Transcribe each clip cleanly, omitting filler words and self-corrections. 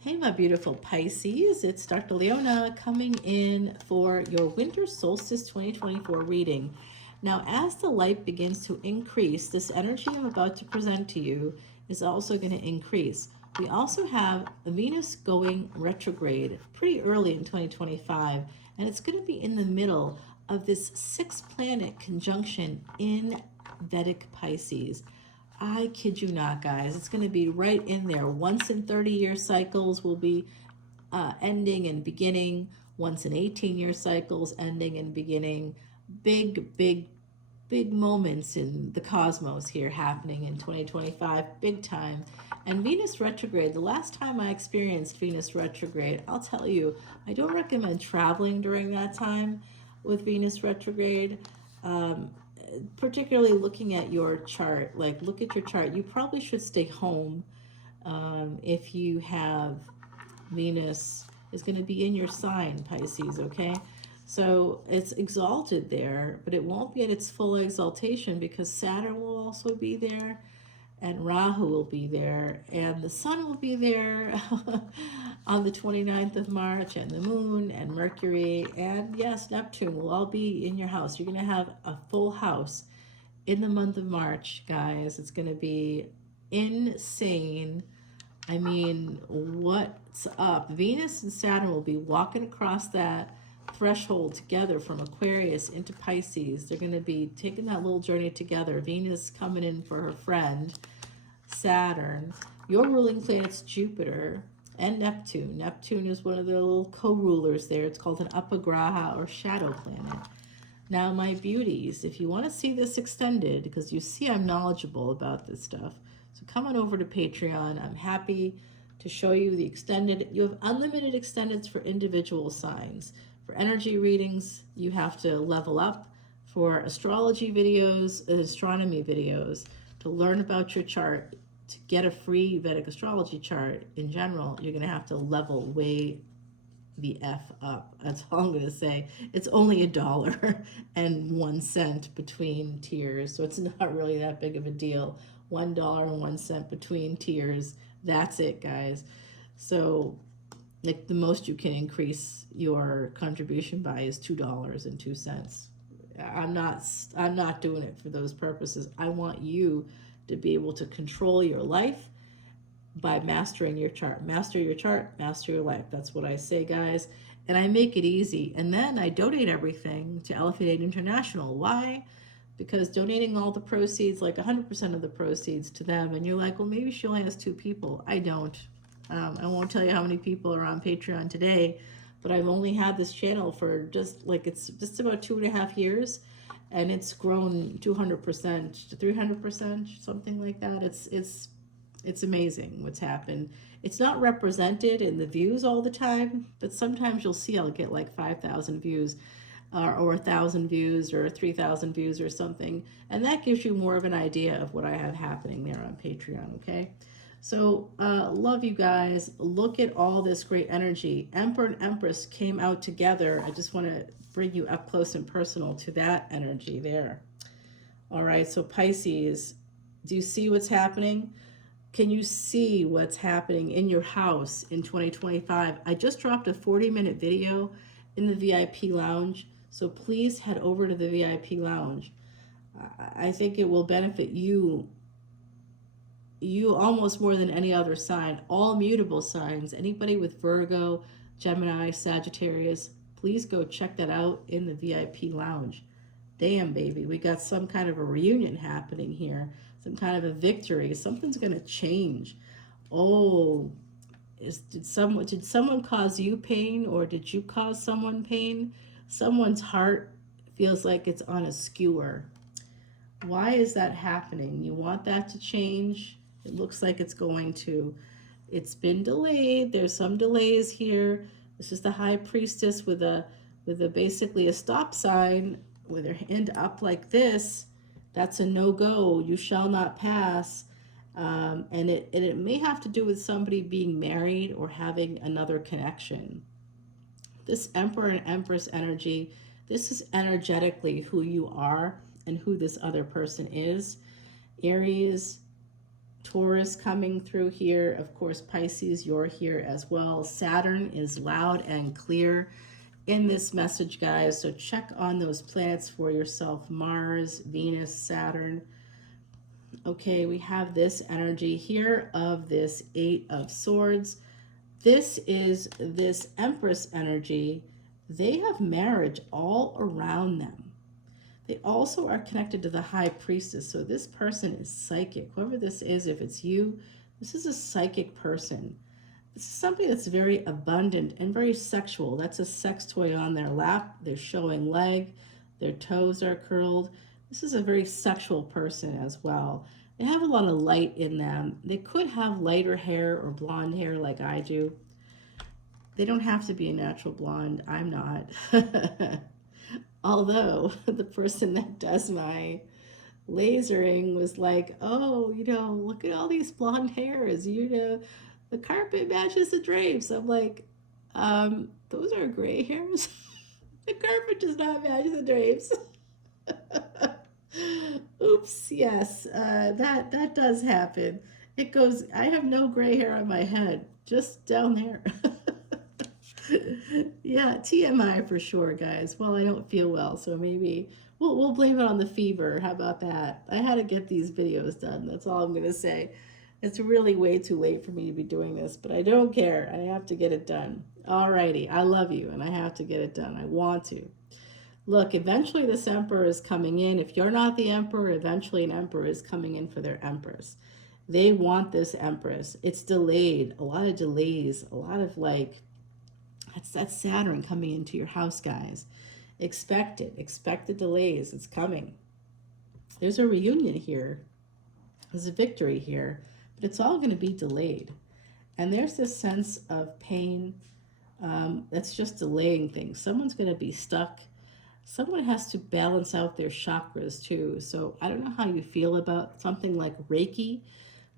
Hey, my beautiful Pisces. It's Dr. Leona coming in for your Winter Solstice 2024 reading. Now, as the light begins to increase, this energy I'm about to present to you is also going to increase. We also have Venus going retrograde pretty early in 2025, and it's going to be in the middle of this 6-planet conjunction in Vedic Pisces. I kid you not, guys. It's going to be right in there. Once in 30-year cycles will be ending and beginning. Once in 18-year cycles, ending and beginning. Big, big, big moments in the cosmos here happening in 2025. Big time. And Venus retrograde, the last time I experienced Venus retrograde, I'll tell you, I don't recommend traveling during that time with Venus retrograde. Particularly looking at your chart, like look at your chart. You probably should stay home if you have Venus is going to be in your sign, Pisces, okay? So it's exalted there, but it won't be at its full exaltation because Saturn will also be there and Rahu will be there, and the sun will be there on the 29th of March, and the moon, and Mercury, and yes, Neptune will all be in your house. You're going to have a full house in the month of March, guys. It's going to be insane. I mean, what's up? Venus and Saturn will be walking across that threshold together from Aquarius into Pisces. They're going to be taking that little journey together. Venus coming in for her friend Saturn. Your ruling planet's Jupiter and Neptune. Neptune is one of the little co-rulers there. It's called an Upagraha or shadow planet. Now, my beauties, if you want to see this extended, because you see I'm knowledgeable about this stuff, so come on over to Patreon. I'm happy to show you the extended. You have unlimited extendeds for individual signs. For energy readings, you have to level up. For astrology videos, astronomy videos, to learn about your chart, to get a free Vedic astrology chart in general, you're going to have to level way the F up. That's all I'm going to say. It's only $1.01 between tiers, so it's not really that big of a deal. $1.01 between tiers. That's it, guys. So like the most you can increase your contribution by is $2.02. I'm not doing it for those purposes. I want you to be able to control your life by mastering your chart. Master your chart, master your life. That's what I say, guys. And I make it easy. And then I donate everything to Elevate International. Why? Because donating all the proceeds, like 100% of the proceeds to them, and you're like, well, maybe she only has 2 people. I don't. I won't tell you how many people are on Patreon today, but I've only had this channel for it's just about 2.5 years, and it's grown 200% to 300%, something like that. It's amazing what's happened. It's not represented in the views all the time, but sometimes you'll see I'll get like 5,000 views or 1,000 views or 3,000 views or something, and that gives you more of an idea of what I have happening there on Patreon, okay? So love you guys. Look at all this great energy. Emperor and Empress came out together. I just want to bring you up close and personal to that energy there. All right, so Pisces, do you see what's happening? Can you see what's happening in your house in 2025? I just dropped a 40-minute video in the VIP lounge, so please head over to the VIP lounge. I think it will benefit you almost more than any other sign. All mutable signs, anybody with Virgo, Gemini, Sagittarius, please go check that out in the VIP lounge. Damn, baby, we got some kind of a reunion happening here, some kind of a victory. Something's going to change. Oh, did someone cause you pain, or did you cause someone pain? Someone's heart feels like it's on a skewer. Why is that happening? You want that to change? It looks like it's going to. It's been delayed. There's some delays here. This is the High Priestess with a basically a stop sign with her hand up like this. That's a no-go. You shall not pass. And it may have to do with somebody being married or having another connection. This Emperor and Empress energy, this is energetically who you are and who this other person is. Aries, Taurus coming through here. Of course, Pisces, you're here as well. Saturn is loud and clear in this message, guys. So check on those planets for yourself. Mars, Venus, Saturn. Okay, we have this energy here of this Eight of Swords. This is this Empress energy. They have marriage all around them. They also are connected to the High Priestess. So this person is psychic. Whoever this is, if it's you, this is a psychic person. This is somebody that's very abundant and very sexual. That's a sex toy on their lap. They're showing leg. Their toes are curled. This is a very sexual person as well. They have a lot of light in them. They could have lighter hair or blonde hair like I do. They don't have to be a natural blonde. I'm not. Although the person that does my lasering was like, oh, you know, look at all these blonde hairs. You know, the carpet matches the drapes. I'm like, those are gray hairs. The carpet does not match the drapes. Oops, yes, that does happen. It goes, I have no gray hair on my head, just down there. Yeah, TMI for sure, guys. Well, I don't feel well, so maybe we'll blame it on the fever. How about that? I had to get these videos done. That's all I'm gonna say. It's really way too late for me to be doing this, but I don't care. I have to get it done. Alrighty, I love you, and I have to get it done. I want to. Look, eventually this emperor is coming in. If you're not the emperor, eventually an emperor is coming in for their empress. They want this empress. It's delayed. A lot of delays. A lot of like, that's Saturn coming into your house, guys. Expect it. Expect the delays. It's coming. There's a reunion here. There's a victory here. But it's all going to be delayed. And there's this sense of pain that's just delaying things. Someone's going to be stuck. Someone has to balance out their chakras too. So I don't know how you feel about something like Reiki,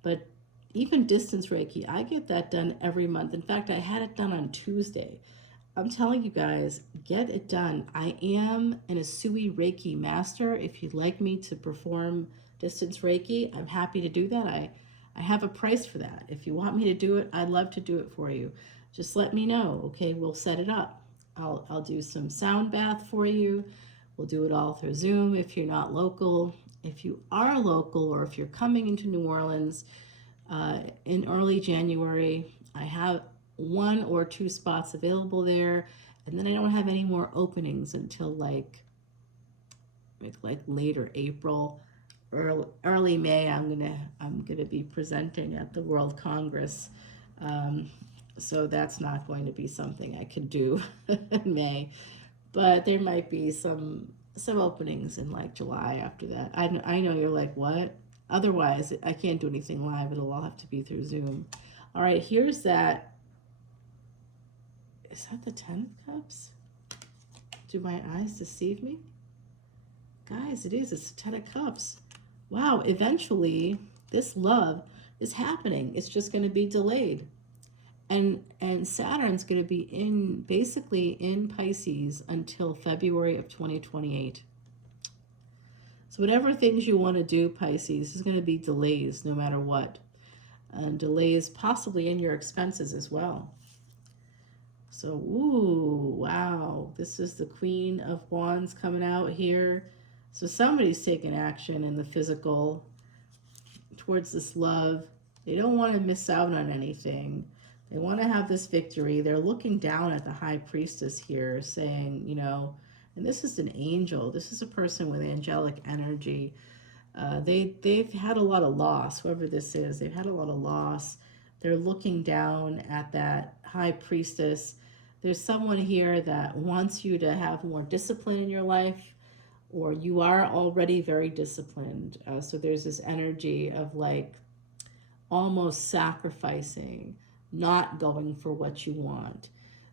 but even distance Reiki, I get that done every month. In fact, I had it done on Tuesday. I'm telling you guys, get it done. I am an Asui Reiki master. If you'd like me to perform distance Reiki, I'm happy to do that. I have a price for that. If you want me to do it, I'd love to do it for you. Just let me know, okay? We'll set it up. I'll do some sound bath for you. We'll do it all through Zoom if you're not local. If you are local or if you're coming into New Orleans in early January, I have 1 or 2 spots available there, and then I don't have any more openings until like later April, early May. I'm gonna be presenting at the World Congress. So that's not going to be something I can do in May, but there might be some openings in like July after that. I know you're like, what? Otherwise, I can't do anything live. It'll all have to be through Zoom. All right, here's that. Is that the 10 of Cups? Do my eyes deceive me? Guys, it is. It's the 10 of Cups. Wow, eventually, this love is happening. It's just going to be delayed. And Saturn's going to be basically in Pisces until February of 2028. So whatever things you want to do, Pisces, is going to be delays no matter what. And delays possibly in your expenses as well. So, ooh, wow. This is the Queen of Wands coming out here. So somebody's taking action in the physical towards this love. They don't want to miss out on anything. They want to have this victory. They're looking down at the High Priestess here saying, you know, and this is an angel. This is a person with angelic energy. They've had a lot of loss, whoever this is. They've had a lot of loss. They're looking down at that High Priestess. There's someone here that wants you to have more discipline in your life, or you are already very disciplined. So there's this energy of like almost sacrificing, not going for what you want.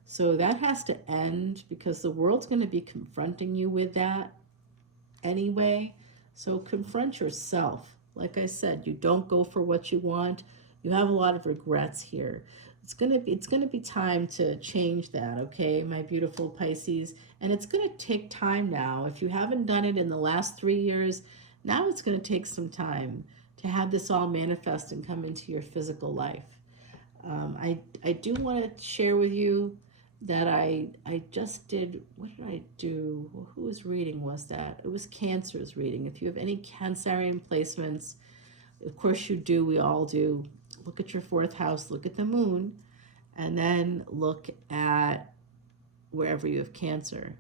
So that has to end because the world's going to be confronting you with that anyway. So confront yourself. Like I said, you don't go for what you want. You have a lot of regrets here. It's gonna be time to change that, okay, my beautiful Pisces. And it's gonna take time now. If you haven't done it in the last 3 years, now it's gonna take some time to have this all manifest and come into your physical life. I do want to share with you that I just did, what did I do? Whose reading was that? It was Cancer's reading. If you have any Cancerian placements, of course you do, we all do. Look at your 4th house, look at the moon, and then look at wherever you have Cancer.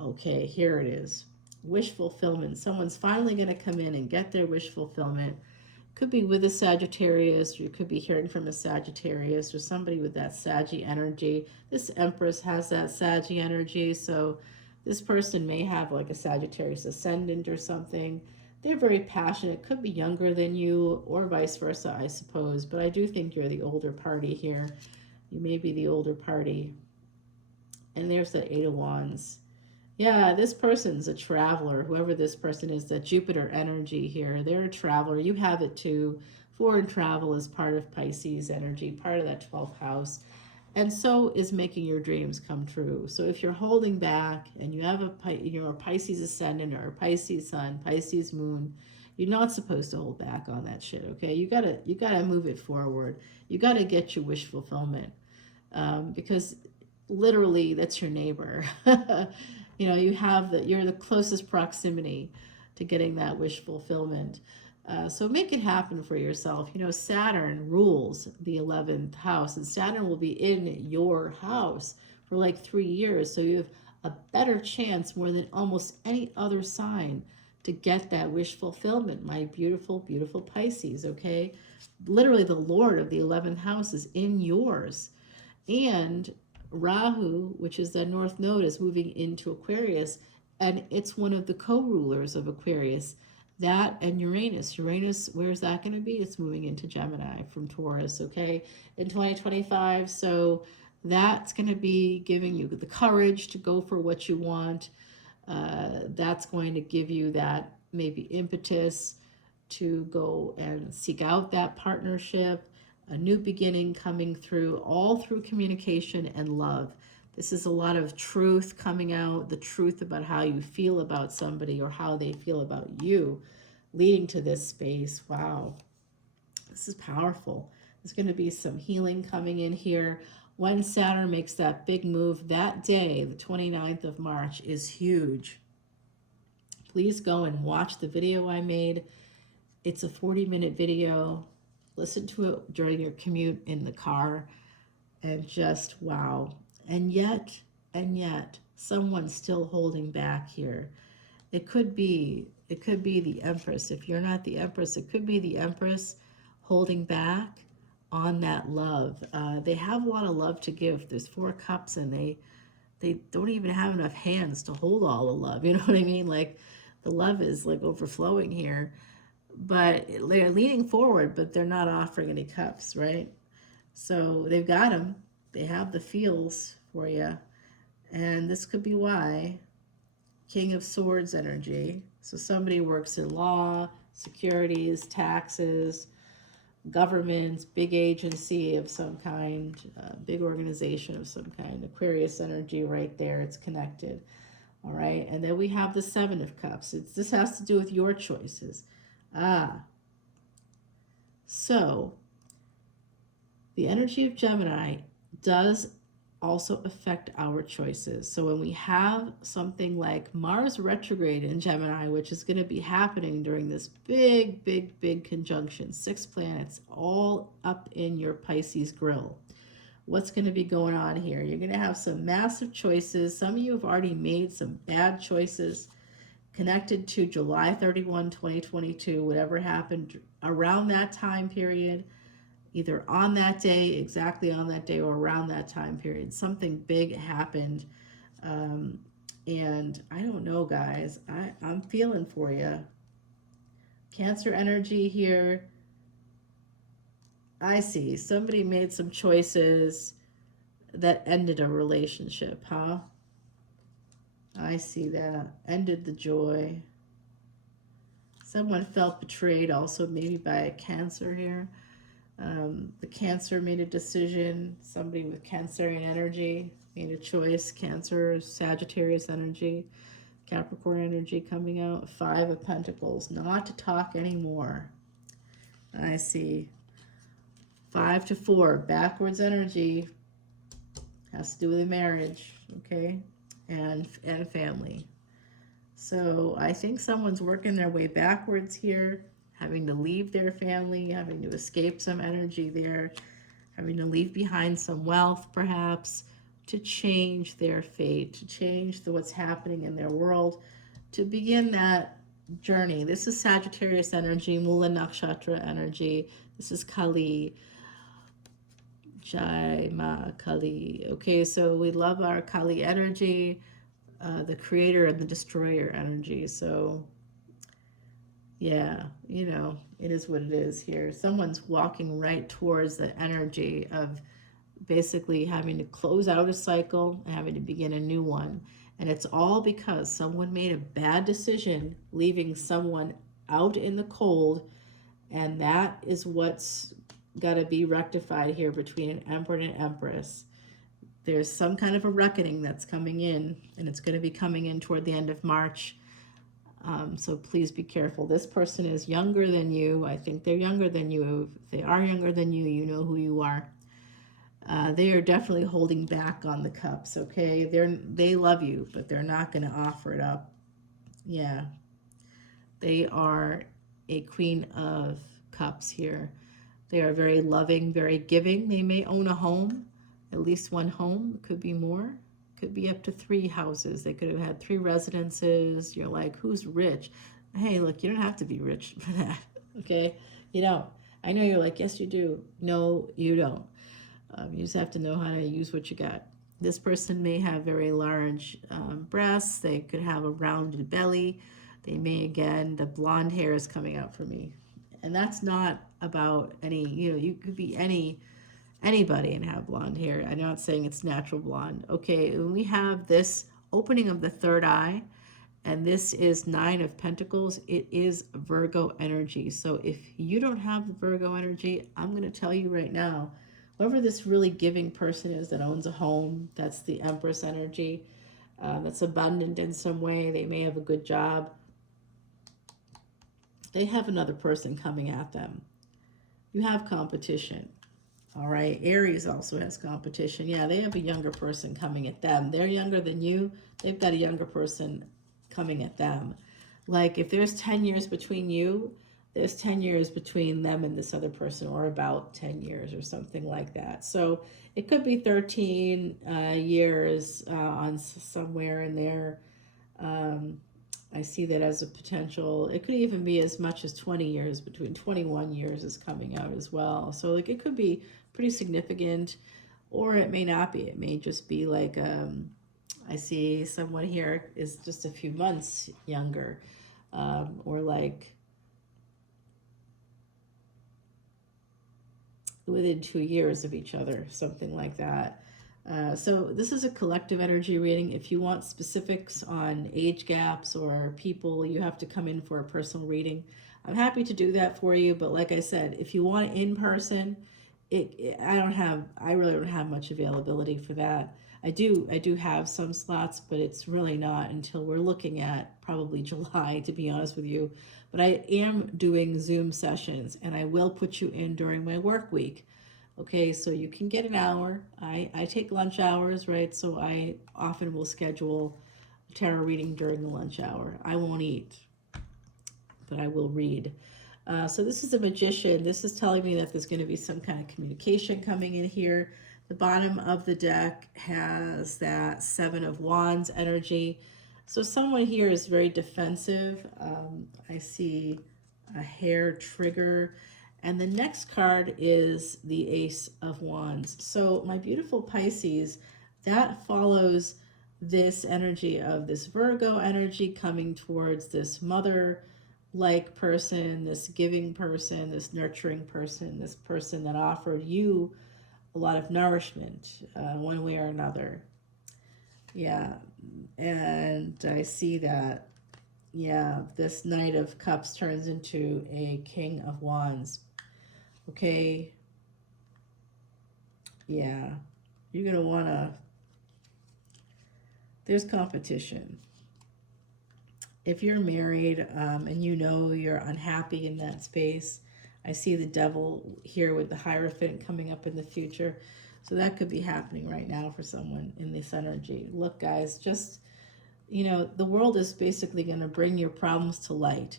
Okay, here it is. Wish fulfillment. Someone's finally going to come in and get their wish fulfillment. Could be with a Sagittarius, or you could be hearing from a Sagittarius or somebody with that Saggy energy. This Empress has that Saggy energy, so this person may have like a Sagittarius ascendant or something. They're very passionate, could be younger than you or vice versa, I suppose, but I do think you're the older party here. You may be the older party. And there's the 8 of Wands. Yeah, this person's a traveler, whoever this person is, that Jupiter energy here. They're a traveler. You have it too. Foreign travel is part of Pisces energy, part of that 12th house. And so is making your dreams come true. So if you're holding back and you have a Pisces ascendant or a Pisces sun, Pisces moon, you're not supposed to hold back on that shit, okay? You gotta move it forward. You gotta get your wish fulfillment, because literally that's your neighbor. You know, you're the closest proximity to getting that wish fulfillment. So make it happen for yourself. You know, Saturn rules the 11th house, and Saturn will be in your house for like 3 years. So you have a better chance more than almost any other sign to get that wish fulfillment, my beautiful, beautiful Pisces, okay? Literally the Lord of the 11th house is in yours. And Rahu, which is the North Node, is moving into Aquarius, and it's one of the co-rulers of Aquarius. That and Uranus. Uranus, where's that going to be? It's moving into Gemini from Taurus, okay, in 2025. So that's going to be giving you the courage to go for what you want. That's going to give you that maybe impetus to go and seek out that partnership, a new beginning coming through, all through communication and love. This is a lot of truth coming out, the truth about how you feel about somebody or how they feel about you, leading to this space. Wow, this is powerful. There's going to be some healing coming in here. When Saturn makes that big move, that day, the 29th of March, is huge. Please go and watch the video I made. It's a 40-minute video. Listen to it during your commute in the car, and just wow. And yet, someone's still holding back here. It could be the Empress. If you're not the Empress, it could be the Empress holding back on that love. They have a lot of love to give. There's 4 cups, and they don't even have enough hands to hold all the love. You know what I mean? Like, the love is like overflowing here. But they're leaning forward, but they're not offering any cups, right? So they've got them. They have the feels for you. And this could be why. King of Swords energy. So somebody works in law, securities, taxes, government, big agency of some kind, big organization of some kind. Aquarius energy right there. It's connected. All right. And then we have the 7 of Cups. This has to do with your choices. So the energy of Gemini does also affect our choices. So when we have something like Mars retrograde in Gemini, which is going to be happening during this big conjunction, 6 planets all up in your Pisces grill. What's going to be going on here? You're going to have some massive choices. Some of you have already made some bad choices connected to July 31, 2022, whatever happened around that time period, either on that day, exactly on that day, or around that time period. Something big happened. And I don't know, guys. I'm feeling for you. Cancer energy here. I see. Somebody made some choices that ended a relationship, huh? I see that. Ended the joy. Someone felt betrayed also, maybe by a Cancer here. The Cancer made a decision. Somebody with Cancerian energy made a choice. Cancer, Sagittarius energy, Capricorn energy coming out. 5 of Pentacles. Not to talk anymore. I see 5 to 4, backwards energy, has to do with a marriage, okay, and family. So I think someone's working their way backwards here, having to leave their family, having to escape some energy there, having to leave behind some wealth perhaps, to change their fate, to change what's happening in their world, to begin that journey. This is Sagittarius energy, Mula Nakshatra energy. This is Kali, Jai Ma Kali. Okay, so we love our Kali energy, the creator and the destroyer energy. So yeah, you know, it is what it is here. Someone's walking right towards the energy of basically having to close out a cycle and having to begin a new one. And it's all because someone made a bad decision, leaving someone out in the cold. And that is what's got to be rectified here between an emperor and an empress. There's some kind of a reckoning that's coming in, and it's going to be coming in toward the end of March. So please be careful. This person is younger than you. I think they're younger than you. If they are younger than you, you know who you are. They are definitely holding back on the cups, okay? They love you, but they're not going to offer it up. Yeah. They are a queen of cups here. They are very loving, very giving. They may own a home, at least one home. It could be more. Could be up to 3 houses. They could have had 3 residences. You're like, who's rich? Hey, look, you don't have to be rich for that, okay? You don't. I know you're like, yes, you do. No, you don't. You just have to know how to use what you got. This person may have very large breasts. They could have a rounded belly. They may, again, the blonde hair is coming out for me. And that's not about any, you know, you could be anybody and have blonde hair. I'm not saying it's natural blonde. Okay, when we have this opening of the third eye, and this is 9 of Pentacles, it is Virgo energy. So if you don't have the Virgo energy, I'm going to tell you right now, whoever this really giving person is that owns a home, that's the Empress energy, that's abundant in some way. They may have a good job. They have another person coming at them. You have competition. All right, Aries also has competition. Yeah, they have a younger person coming at them. They're younger than you. They've got a younger person coming at them. Like if there's 10 years between you, there's 10 years between them and this other person, or about 10 years or something like that. So it could be 13 years on somewhere in there. I see that as a potential. It could even be as much as 20 years, between 21 years is coming out as well. So like it could be pretty significant, or it may not be. It may just be like, I see someone here is just a few months younger, or like within 2 years of each other, something like that. So this is a collective energy reading. If you want specifics on age gaps or people, you have to come in for a personal reading. I'm happy to do that for you, but like I said, if you want it in person, I really don't have much availability for that. I do have some slots, but it's really not until we're looking at probably July, to be honest with you. But I am doing Zoom sessions, and I will put you in during my work week. Okay, so you can get an hour. I take lunch hours, right? So I often will schedule a tarot reading during the lunch hour. I won't eat, but I will read. So this is a magician. This is telling me that there's going to be some kind of communication coming in here. The bottom of the deck has that 7 of Wands energy. So someone here is very defensive. I see a hair trigger. And the next card is the Ace of Wands. So my beautiful Pisces, that follows this energy of this Virgo energy coming towards this mother-like person, this giving person, this nurturing person, this person that offered you a lot of nourishment one way or another. Yeah, and I see that, yeah, this Knight of Cups turns into a King of Wands. Okay, yeah, you're going to want to, there's competition. If you're married and you know you're unhappy in that space, I see the devil here with the Hierophant coming up in the future. So that could be happening right now for someone in this energy. Look, guys, just, you know, the world is basically going to bring your problems to light.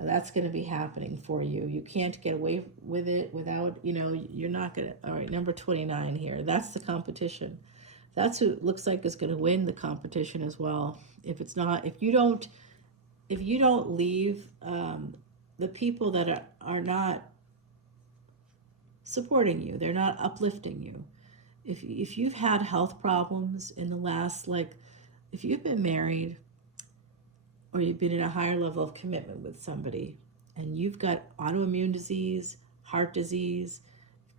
That's going to be happening for you. You can't get away with it without, you know, you're not going to. All right, number 29 here. That's the competition. That's who it looks like is going to win the competition as well. If it's not, if you don't leave the people that are not supporting you, they're not uplifting you. If you've had health problems in the last, like, if you've been married or you've been in a higher level of commitment with somebody and you've got autoimmune disease, heart disease,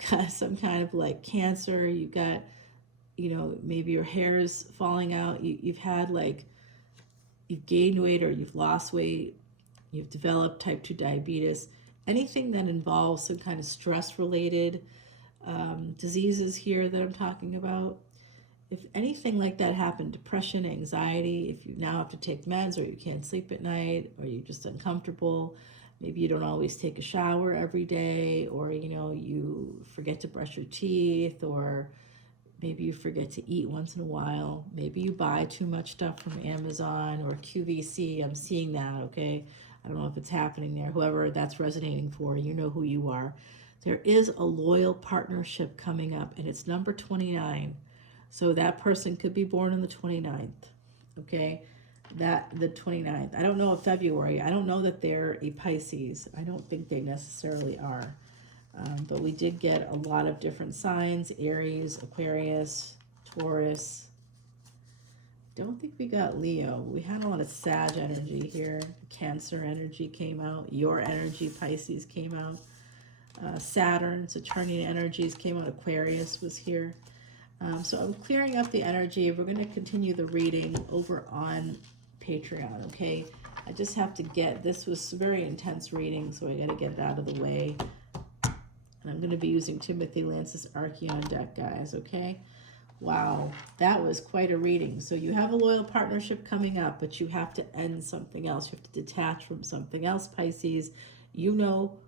got some kind of like cancer, you've got, you know, maybe your hair is falling out, you've had like, you've gained weight or you've lost weight, you've developed type 2 diabetes, anything that involves some kind of stress-related diseases here that I'm talking about, if anything like that happened, depression, anxiety, if you now have to take meds or you can't sleep at night or you're just uncomfortable, maybe you don't always take a shower every day, or, you know, you forget to brush your teeth, or maybe you forget to eat once in a while. Maybe you buy too much stuff from Amazon or QVC. I'm seeing that, okay? I don't know if it's happening there. Whoever that's resonating for, you know who you are. There is a loyal partnership coming up, and it's number 29. So that person could be born on the 29th, okay? The 29th. I don't know of February. I don't know that they're a Pisces. I don't think they necessarily are. But we did get a lot of different signs: Aries, Aquarius, Taurus. Don't think we got Leo. We had a lot of Sag energy here. Cancer energy came out. Your energy, Pisces, came out. Saturn, Saturnian energies came out. Aquarius was here. So I'm clearing up the energy. We're going to continue the reading over on Patreon, okay? I just have to get, this was a very intense reading, so I got to get it out of the way. And I'm going to be using Timothy Lance's Archeon deck, guys, okay? Wow, that was quite a reading. So you have a loyal partnership coming up, but you have to end something else. You have to detach from something else, Pisces. You know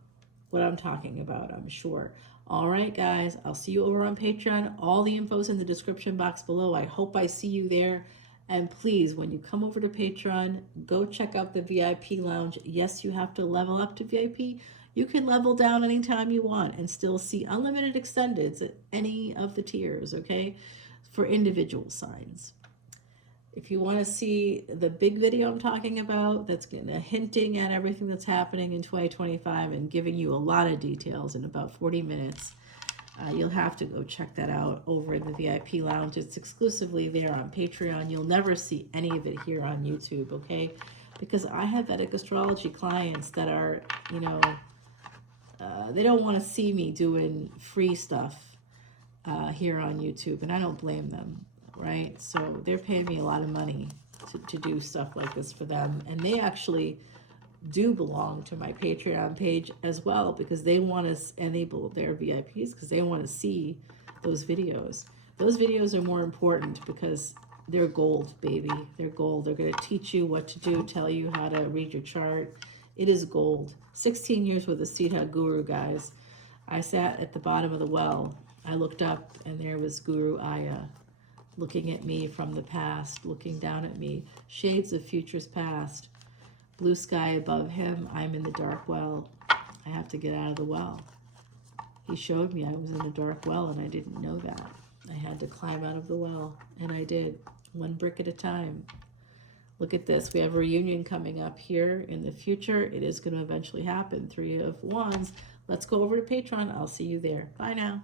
what I'm talking about, I'm sure. All right, guys, I'll see you over on Patreon. All the info's in the description box below. I hope I see you there. And please, when you come over to Patreon, go check out the VIP lounge. Yes, you have to level up to VIP. You can level down anytime you want and still see unlimited extendeds at any of the tiers, okay, for individual signs. If you want to see the big video I'm talking about, that's hinting at everything that's happening in 2025 and giving you a lot of details in about 40 minutes, you'll have to go check that out over in the VIP lounge. It's exclusively there on Patreon. You'll never see any of it here on YouTube, okay? Because I have Vedic Astrology clients that are, you know, they don't want to see me doing free stuff here on YouTube, and I don't blame them, right? So they're paying me a lot of money to do stuff like this for them, and they actually do belong to my Patreon page as well, because they want to enable their VIPs, because they want to see those videos. Those videos are more important because they're gold, baby. They're gold. They're going to teach you what to do, tell you how to read your chart. It is gold. 16 years with a Siddha guru, guys. I sat at the bottom of the well. I looked up, and there was Guru Aya looking at me from the past, looking down at me. Shades of futures past. Blue sky above him. I'm in the dark well. I have to get out of the well. He showed me I was in a dark well, and I didn't know that. I had to climb out of the well, and I did, one brick at a time. Look at this. We have a reunion coming up here in the future. It is going to eventually happen. 3 of Wands. Let's go over to Patreon. I'll see you there. Bye now.